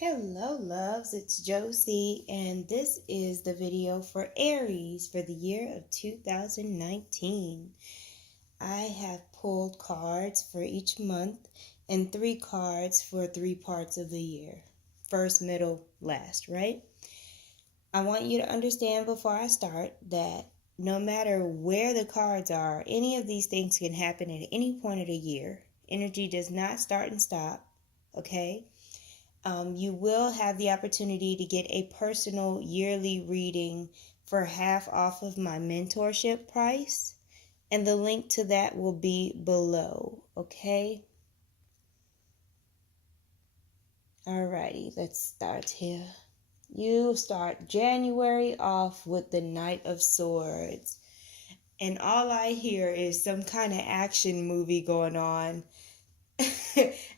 Hello, loves. It's Josie, and this is the video for Aries for the year of 2019. I have pulled cards for each month and 3 cards for 3 parts of the year. First, middle, last, right? I want you to understand before I start that no matter where the cards are, any of these things can happen at any point of the year. Energy does not start and stop, okay? You will have the opportunity to get a personal yearly reading for half off of my mentorship price. And the link to that will be below, okay? Alrighty, let's start here. You start January off with the Knight of Swords. And all I hear is some kind of action movie going on.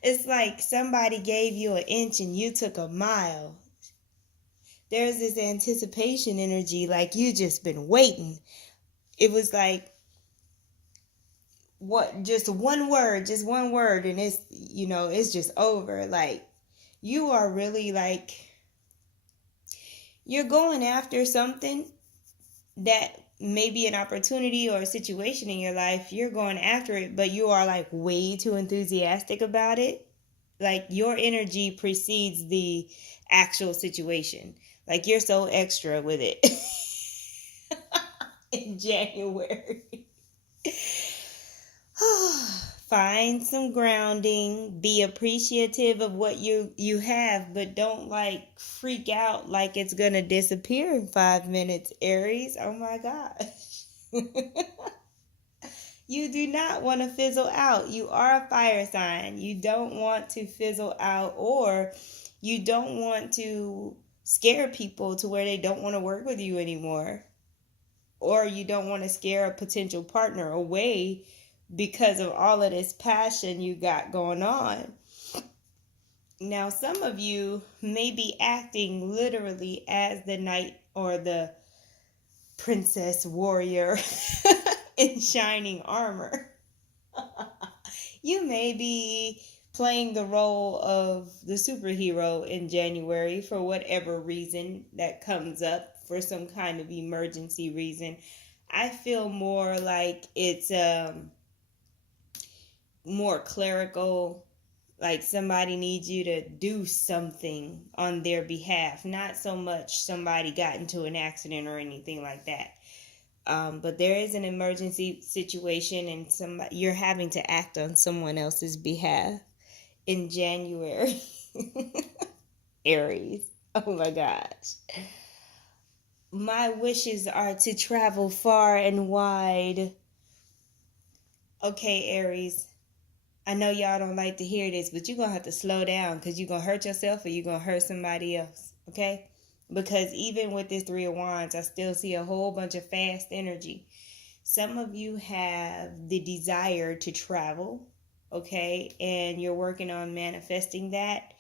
It's like somebody gave you an inch and you took a mile. There's this anticipation energy, like you just been waiting. It was like, what, just one word, and it's just over. Like, you are really like, you're going after something that may be an opportunity or a situation in your life. You're going after it, but you are like way too enthusiastic about it. Like, your energy precedes the actual situation. Like, you're so extra with it. In January. Find some grounding. Be appreciative of what you have, but don't like freak out like it's gonna disappear in 5 minutes, Aries. Oh my gosh. You do not want to fizzle out. You are a fire sign. You don't want to fizzle out, or you don't want to scare people to where they don't want to work with you anymore. Or you don't want to scare a potential partner away because of all of this passion you got going on. Now, some of you may be acting literally as the knight or the princess warrior in shining armor. You may be playing the role of the superhero in January for whatever reason that comes up, for some kind of emergency reason. I feel more like it's more clerical, like somebody needs you to do something on their behalf, not so much somebody got into an accident or anything like that. But there is an emergency situation, and you're having to act on someone else's behalf in January. Aries. Oh my gosh. My wishes are to travel far and wide. Okay, Aries. I know y'all don't like to hear this, but you're going to have to slow down, because you're going to hurt yourself or you're going to hurt somebody else, okay? Because even with this 3 of Wands, I still see a whole bunch of fast energy. Some of you have the desire to travel, okay? And you're working on manifesting that.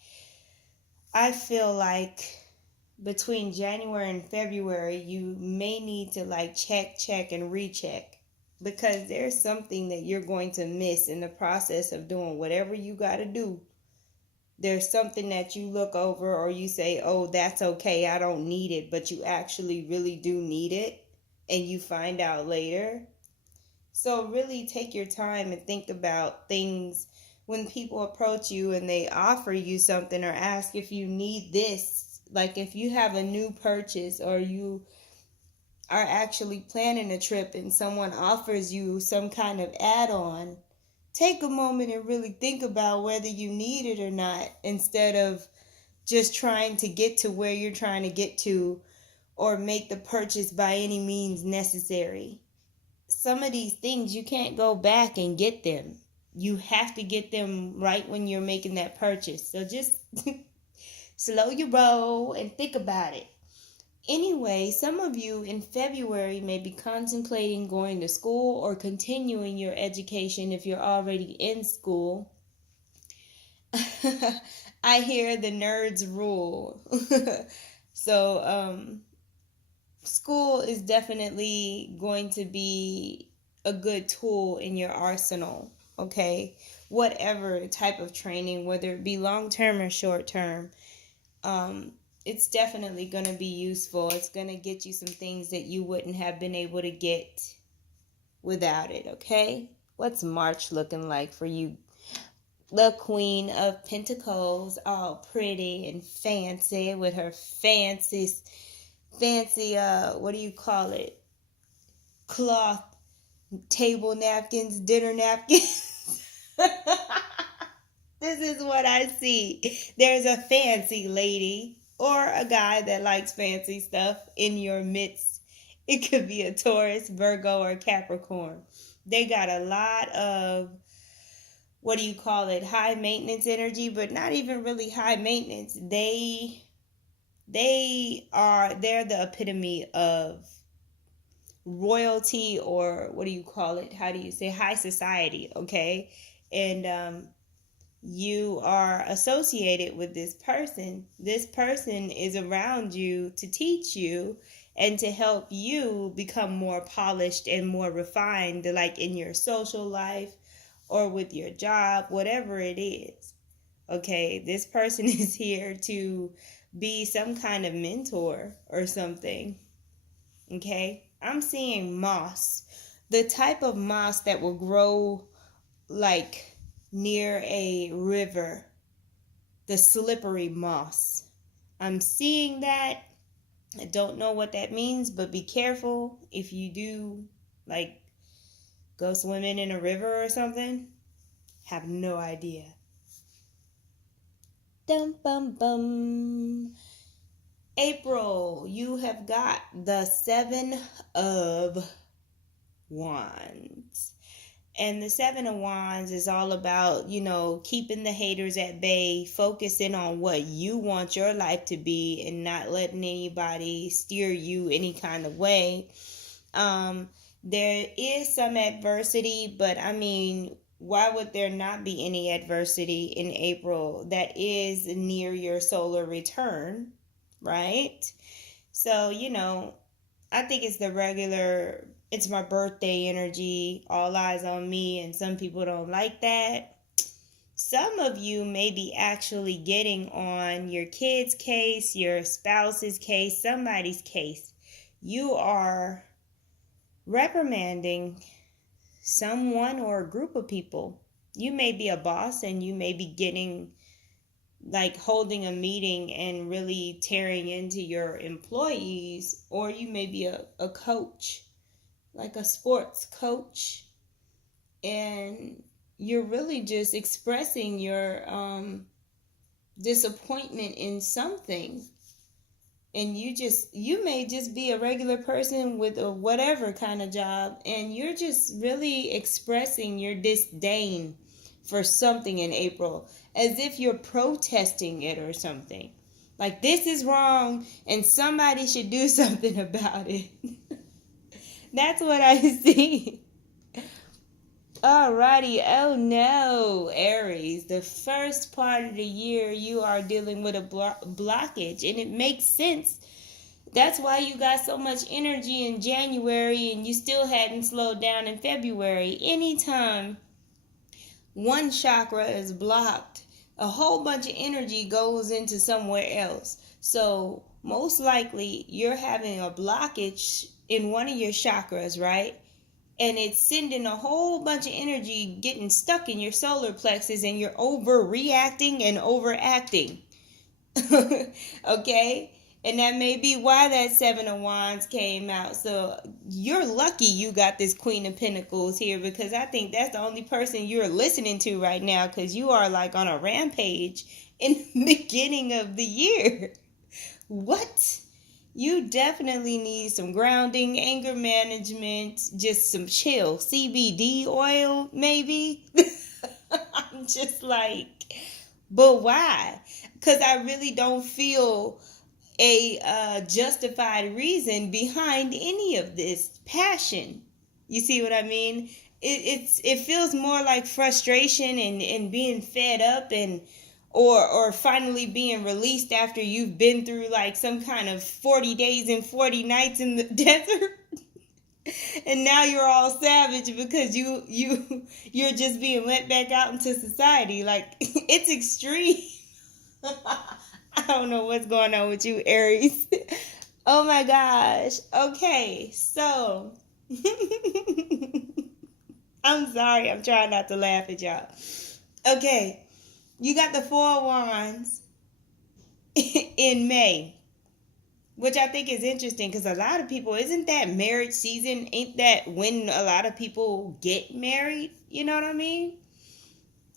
I feel like between January and February, you may need to like check, and recheck. Because there's something that you're going to miss in the process of doing whatever you got to do. There's something that you look over, or you say, oh, that's okay, I don't need it, but you actually really do need it, and you find out later. So really take your time and think about things when people approach you and they offer you something or ask if you need this. Like if you have a new purchase, or you are actually planning a trip and someone offers you some kind of add-on, take a moment and really think about whether you need it or not, instead of just trying to get to where you're trying to get to, or make the purchase by any means necessary. Some of these things, you can't go back and get them. You have to get them right when you're making that purchase. So just slow your roll and think about it. Anyway, some of you in February may be contemplating going to school or continuing your education if you're already in school. I hear the nerds rule. So, school is definitely going to be a good tool in your arsenal, okay? Whatever type of training, whether it be long-term or short-term. it's definitely going to be useful. It's going to get you some things that you wouldn't have been able to get without it, okay? What's March looking like for you? The Queen of Pentacles, all pretty and fancy with her fancy, what do you call it? Cloth table napkins, dinner napkins. This is what I see. There's a fancy lady or a guy that likes fancy stuff in your midst. It could be a Taurus, Virgo, or Capricorn. They got a lot of, what do you call it, high maintenance energy, but not even really high maintenance. They're the epitome of royalty, or what do you call it? How do you say, high society, okay? And you are associated with this person. This person is around you to teach you and to help you become more polished and more refined, like in your social life or with your job, whatever it is. Okay, this person is here to be some kind of mentor or something. Okay, I'm seeing moss, the type of moss that will grow like near a river, the slippery moss. I'm seeing that. I don't know what that means, but be careful if you do, like, go swimming in a river or something. Have no idea. Dum bum bum. April, you have got the 7 of Wands. And the 7 of Wands is all about, keeping the haters at bay, focusing on what you want your life to be and not letting anybody steer you any kind of way. There is some adversity, but I mean, why would there not be any adversity in April? That is near your solar return, right? So, I think it's my birthday energy, all eyes on me, and some people don't like that. Some of you may be actually getting on your kid's case, your spouse's case, somebody's case. You are reprimanding someone or a group of people. You may be a boss and you may be getting, like, holding a meeting and really tearing into your employees, or you may be a coach, like a sports coach, and you're really just expressing your disappointment in something. And you may just be a regular person with a whatever kind of job, and you're just really expressing your disdain for something in April, as if you're protesting it or something. Like, this is wrong and somebody should do something about it. That's what I see. Alrighty, oh no, Aries. The first part of the year you are dealing with a blockage, and it makes sense. That's why you got so much energy in January and you still hadn't slowed down in February. Anytime one chakra is blocked, a whole bunch of energy goes into somewhere else. So most likely you're having a blockage in one of your chakras, right? And it's sending a whole bunch of energy getting stuck in your solar plexus, and you're overreacting and overacting. Okay? And that may be why that 7 of Wands came out. So you're lucky you got this Queen of Pentacles here, because I think that's the only person you're listening to right now, because you are like on a rampage in the beginning of the year. What? You definitely need some grounding, anger management, just some chill. CBD oil, maybe? I'm just like, but why? Because I really don't feel a justified reason behind any of this passion. You see what I mean? It feels more like frustration and being fed up, and or finally being released after you've been through like some kind of 40 days and 40 nights in the desert. And now you're all savage because you're just being let back out into society. Like, it's extreme. don't know what's going on with you, Aries. Oh my gosh. Okay, so I'm sorry. I'm trying not to laugh at y'all. Okay, you got the Four of Wands in May, which I think is interesting because a lot of people, isn't that marriage season? Ain't that when a lot of people get married? You know what I mean?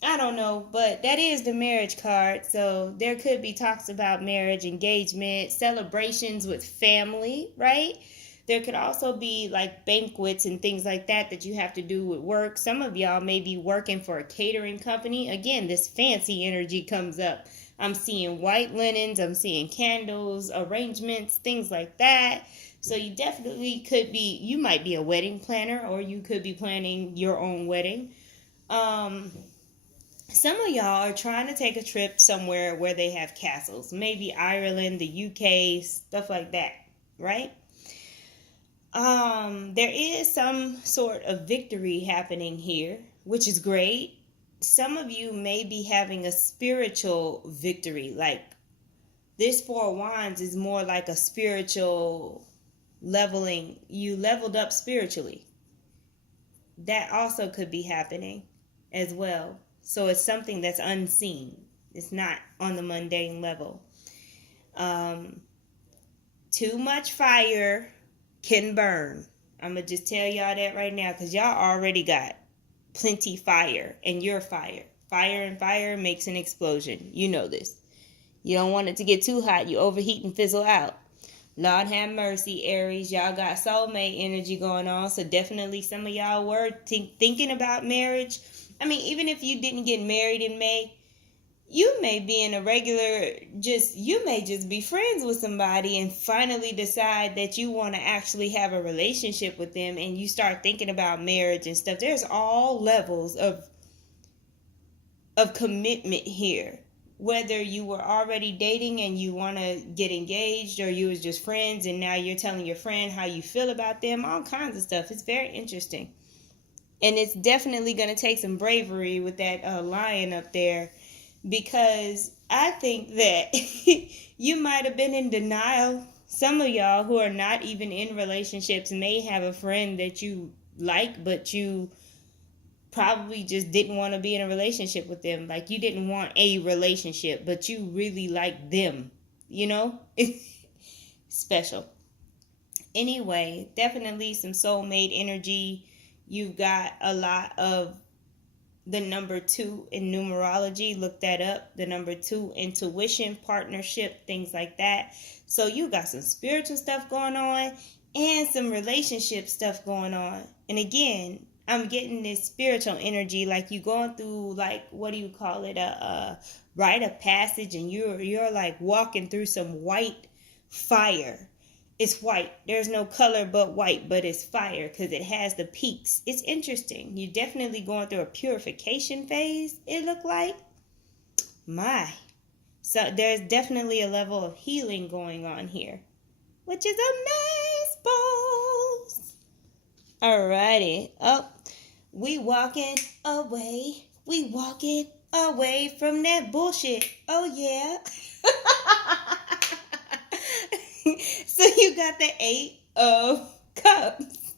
I don't know, but that is the marriage card. So there could be talks about marriage, engagement, celebrations with family, right? There could also be like banquets and things like that that you have to do with work. Some of y'all may be working for a catering company. Again, this fancy energy comes up. I'm seeing white linens, I'm seeing candles, arrangements, things like that. So you definitely could be, you might be a wedding planner or you could be planning your own wedding. Some of y'all are trying to take a trip somewhere where they have castles, maybe Ireland, the UK, stuff like that, right? There is some sort of victory happening here, which is great. Some of you may be having a spiritual victory. Like this Four of Wands is more like a spiritual leveling. You leveled up spiritually. That also could be happening as well. So it's something that's unseen. It's not on the mundane level. Too much fire can burn. I'm going to just tell y'all that right now because y'all already got plenty fire and you're fire. Fire and fire makes an explosion. You know this. You don't want it to get too hot. You overheat and fizzle out. Lord have mercy, Aries. Y'all got soulmate energy going on. So definitely some of y'all were thinking about marriage. I mean, even if you didn't get married in May, you may be in a regular, you may just be friends with somebody and finally decide that you want to actually have a relationship with them and you start thinking about marriage and stuff. There's all levels of commitment here. Whether you were already dating and you want to get engaged or you was just friends and now you're telling your friend how you feel about them, all kinds of stuff. It's very interesting. And it's definitely going to take some bravery with that lion up there because I think that you might have been in denial. Some of y'all who are not even in relationships may have a friend that you like, but you probably just didn't want to be in a relationship with them. Like you didn't want a relationship, but you really like them, you know? Special. Anyway, definitely some soulmate energy. You've got a lot of the number 2 in numerology. Look that up. The number 2, intuition, partnership, things like that. So you got some spiritual stuff going on and some relationship stuff going on. And again, I'm getting this spiritual energy, like you going through, like, what do you call it, a rite of passage, and you're like walking through some white fire. It's white. There's no color but white, but it's fire because it has the peaks. It's interesting. You're definitely going through a purification phase, it looked like. My. So there's definitely a level of healing going on here, which is amazing. Alrighty. Oh, we walking away. We walking away from that bullshit. Oh, yeah. So you got the 8 of Cups.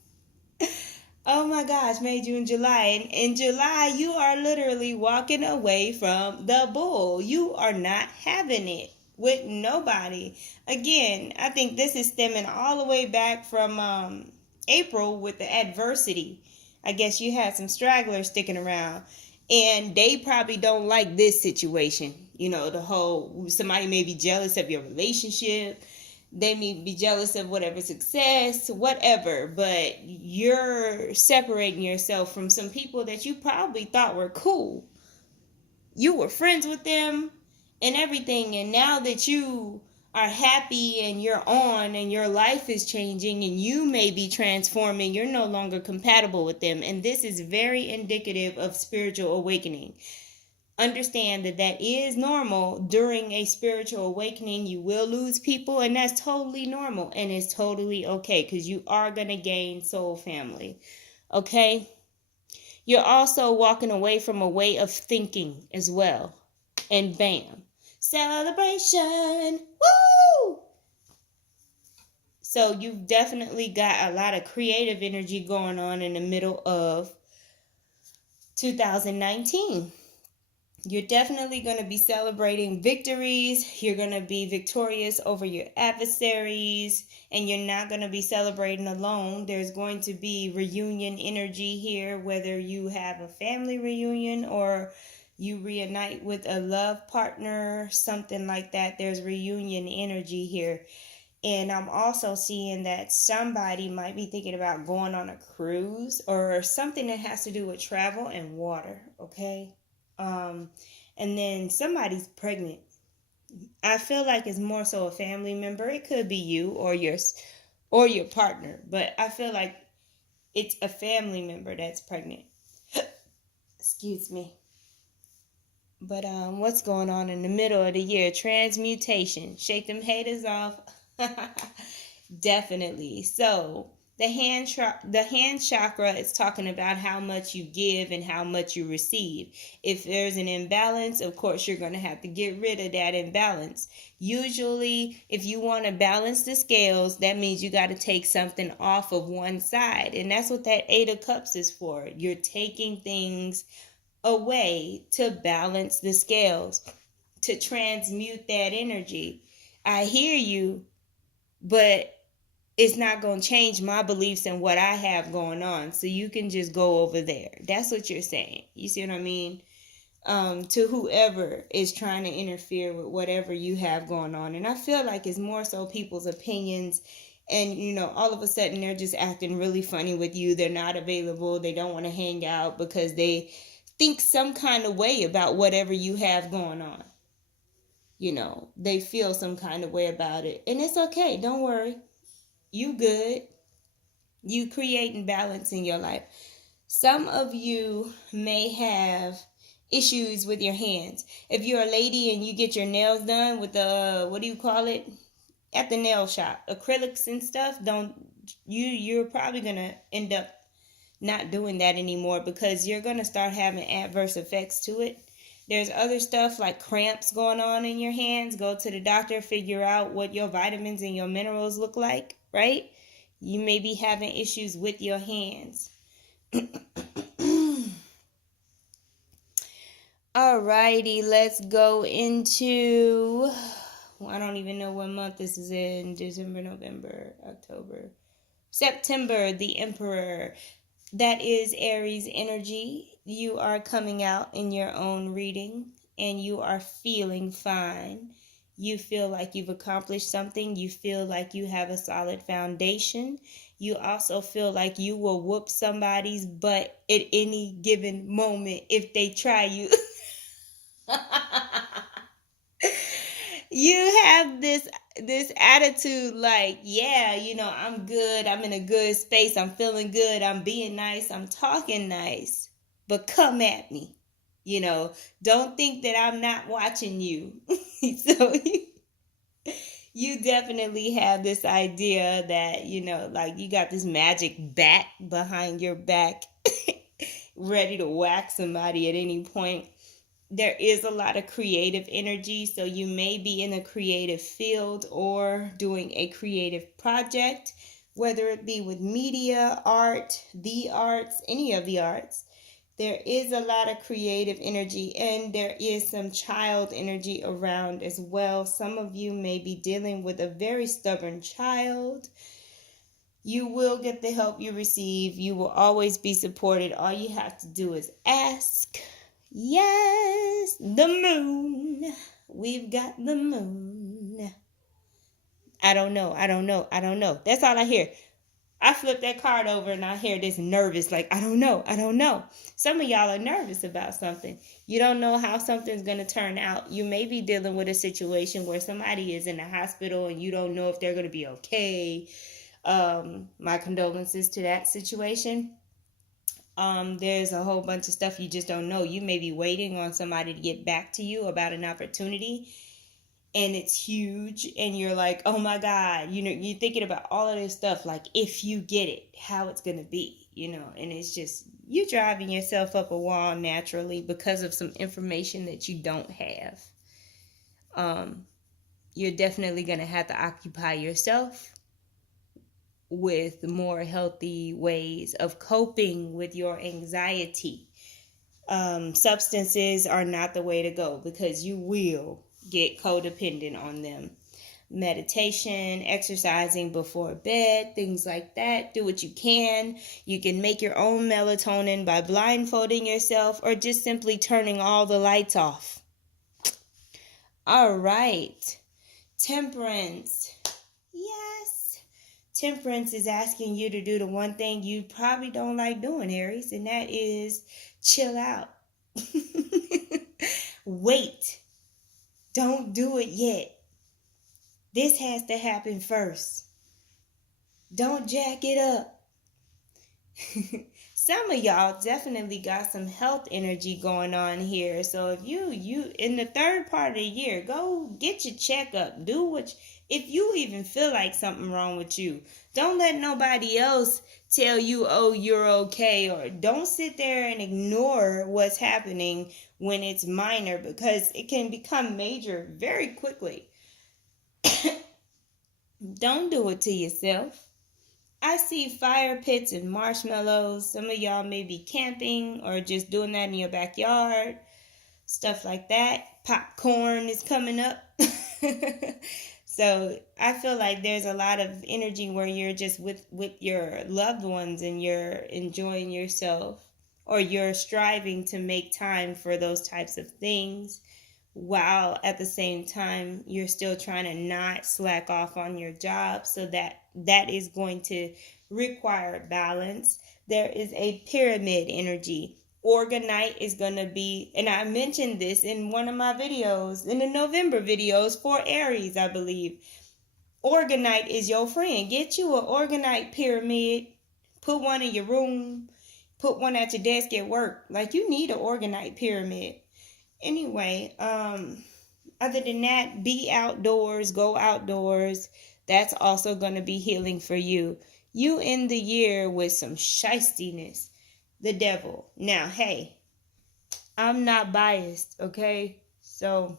Oh my gosh, May, June, July. And in July, you are literally walking away from the bull. You are not having it with nobody. Again, I think this is stemming all the way back from April with the adversity. I guess you had some stragglers sticking around. And they probably don't like this situation. You know, the whole, somebody may be jealous of your relationship. They may be jealous of whatever success, whatever, but you're separating yourself from some people that you probably thought were cool. You were friends with them and everything, and now that you are happy and you're on and your life is changing and you may be transforming, you're no longer compatible with them. And this is very indicative of spiritual awakening. Understand that that is normal during a spiritual awakening. You will lose people, and that's totally normal, and it's totally okay because you are going to gain soul family. Okay? You're also walking away from a way of thinking as well. And bam. Celebration. Woo! So you've definitely got a lot of creative energy going on in the middle of 2019. You're definitely going to be celebrating victories. You're going to be victorious over your adversaries, and you're not going to be celebrating alone. There's going to be reunion energy here, whether you have a family reunion or you reunite with a love partner, something like that. There's reunion energy here. And I'm also seeing that somebody might be thinking about going on a cruise or something that has to do with travel and water, okay? And then somebody's pregnant. I feel like it's more so a family member. It could be you or your partner, but I feel like it's a family member that's pregnant. Excuse me. But what's going on in the middle of the year? Transmutation. Shake them haters off. Definitely. So the hand chakra is talking about how much you give and how much you receive. If there's an imbalance, of course you're going to have to get rid of that imbalance. Usually, if you want to balance the scales, that means you got to take something off of one side. And that's what that 8 of Cups is for. You're taking things away to balance the scales, to transmute that energy. I hear you, but it's not going to change my beliefs and what I have going on. So you can just go over there. That's what you're saying. You see what I mean? To whoever is trying to interfere with whatever you have going on. And I feel like it's more so people's opinions. And, all of a sudden they're just acting really funny with you. They're not available. They don't want to hang out because they think some kind of way about whatever you have going on. They feel some kind of way about it. And it's okay. Don't worry. You good. You creating balance in your life. Some of you may have issues with your hands. If you're a lady and you get your nails done with the, what do you call it? At the nail shop, acrylics and stuff, you're probably going to end up not doing that anymore because you're going to start having adverse effects to it. There's other stuff like cramps going on in your hands. Go to the doctor, figure out what your vitamins and your minerals look like, right? You may be having issues with your hands. Alrighty, let's go into, I don't even know what month this is in. December, November, October, September, the Emperor. That is Aries energy. You are coming out in your own reading and you are feeling fine. You feel like you've accomplished something. You feel like you have a solid foundation. You also feel like you will whoop somebody's butt at any given moment if they try you. You have this attitude like, yeah, I'm good. I'm in a good space. I'm feeling good. I'm being nice. I'm talking nice. But come at me. Don't think that I'm not watching you. So you definitely have this idea that, like you got this magic bat behind your back ready to whack somebody at any point. There is a lot of creative energy, so you may be in a creative field or doing a creative project, whether it be with media, art, the arts, any of the arts. There is a lot of creative energy, and there is some child energy around as well. Some of you may be dealing with a very stubborn child. You will get the help you receive. You will always be supported. All you have to do is ask. Yes, the moon. We've got the moon. I don't know. That's all I hear. I flip that card over and I hear this nervous, like, I don't know. Some of y'all are nervous about something. You don't know how something's going to turn out. You may be dealing with a situation where somebody is in the hospital and you don't know if they're going to be okay. My condolences to that situation. There's a whole bunch of stuff you just don't know. You may be waiting on somebody to get back to you about an opportunity and it's huge and you're like, oh my God, you're thinking about all of this stuff, like if you get it, how it's going to be, and it's just, you driving yourself up a wall naturally because of some information that you don't have. You're definitely going to have to occupy yourself with more healthy ways of coping with your anxiety. Substances are not the way to go because you will get codependent on them. Meditation, exercising before bed, things like that. Do what you can. You can make your own melatonin by blindfolding yourself or just simply turning all the lights off. All right. Temperance. Yes. Temperance is asking you to do the one thing you probably don't like doing, Aries, and that is chill out. Wait. Don't do it yet. This has to happen first. Don't jack it up. Some of y'all definitely got some health energy going on here. So if you in the third part of the year, go get your checkup. Do what if you even feel like something wrong with you. Don't let nobody else tell you, "Oh, you're okay," or don't sit there and ignore what's happening when it's minor because it can become major very quickly. Don't do it to yourself. I see fire pits and marshmallows. Some of y'all may be camping or just doing that in your backyard. Stuff like that. Popcorn is coming up. So I feel like there's a lot of energy where you're just with your loved ones and you're enjoying yourself, or you're striving to make time for those types of things, while at the same time you're still trying to not slack off on your job. So that is going to require balance. There is a pyramid energy. Organite is going to be, and I mentioned this in one of my videos, in the November videos for Aries, I believe. Organite is your friend. Get you an Organite pyramid. Put one in your room. Put one at your desk at work. Like, you need an Organite pyramid. Anyway, other than that, be outdoors, go outdoors. That's also going to be healing for you. You end the year with some shystiness, the devil. Now, hey, I'm not biased, okay? So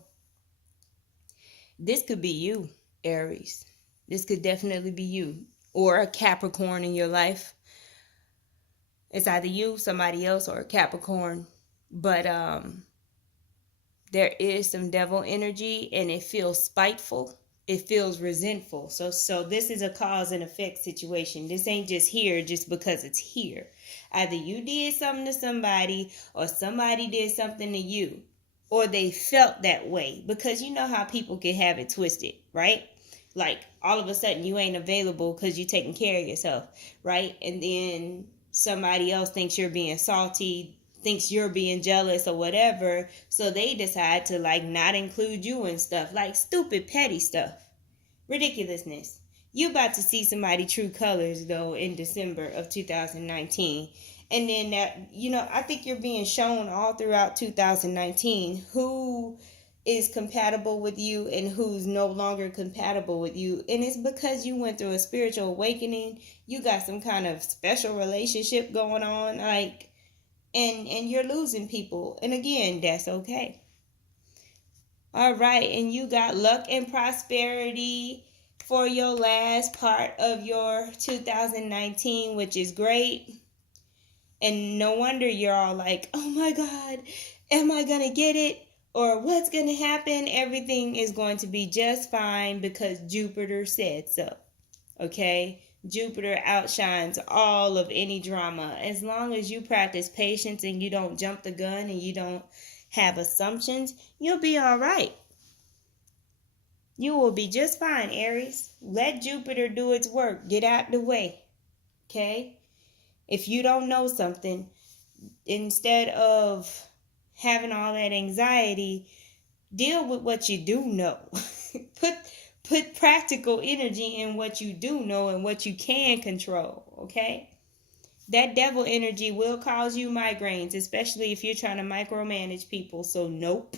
this could be you, Aries. This could definitely be you, or a Capricorn in your life. It's either you, somebody else, or a Capricorn. But there is some devil energy, and it feels spiteful. It feels resentful. So this is a cause and effect situation. This ain't just here just because it's here. Either you did something to somebody, or somebody did something to you, or they felt that way. Because you know how people can have it twisted, right? Like, all of a sudden you ain't available because you're taking care of yourself, right? And then somebody else thinks you're being salty, thinks you're being jealous or whatever, so they decide to like not include you and stuff, like stupid petty stuff, ridiculousness. You about to see somebody true colors though in December of 2019. And then that, I think you're being shown all throughout 2019 who is compatible with you and who's no longer compatible with you. And it's because you went through a spiritual awakening. You got some kind of special relationship going on, like, and you're losing people. And again, that's okay. All right, and you got luck and prosperity for your last part of your 2019, which is great. And no wonder you're all like, oh my God, am I going to get it? Or what's going to happen? Everything is going to be just fine because Jupiter said so. Okay? Jupiter outshines all of any drama. As long as you practice patience and you don't jump the gun and you don't have assumptions, you'll be all right. You will be just fine, Aries. Let Jupiter do its work. Get out the way. Okay? If you don't know something, instead of having all that anxiety, deal with what you do know. Put practical energy in what you do know and what you can control, okay? That devil energy will cause you migraines, especially if you're trying to micromanage people. So nope.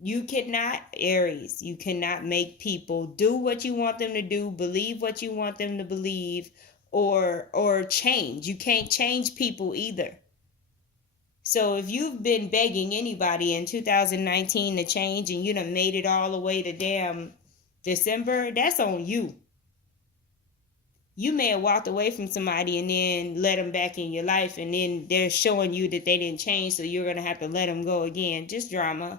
You cannot, Aries, you cannot make people do what you want them to do, believe what you want them to believe, or change. You can't change people either. So if you've been begging anybody in 2019 to change and you done made it all the way to damn December, that's on you. You may have walked away from somebody and then let them back in your life, and then they're showing you that they didn't change, so you're going to have to let them go again. Just drama.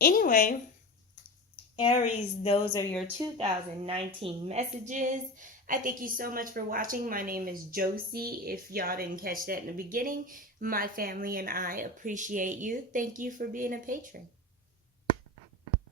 Anyway, Aries, those are your 2019 messages. I thank you so much for watching. My name is Josie. If y'all didn't catch that in the beginning, my family and I appreciate you. Thank you for being a patron.